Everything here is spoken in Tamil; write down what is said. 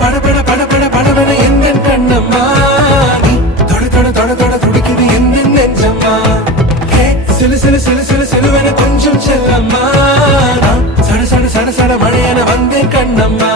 படபட படபட படபட எந்த கண்ணம்மா நீ தொட தொட தொட தொட துடிக்குது எந்த நெஞ்சம்மா சிலு சிலு சிலு சிலு சிலுவென கொஞ்சம் செல்லம்மா சட சட சட சட மழையென வந்தேன் கண்ணம்மா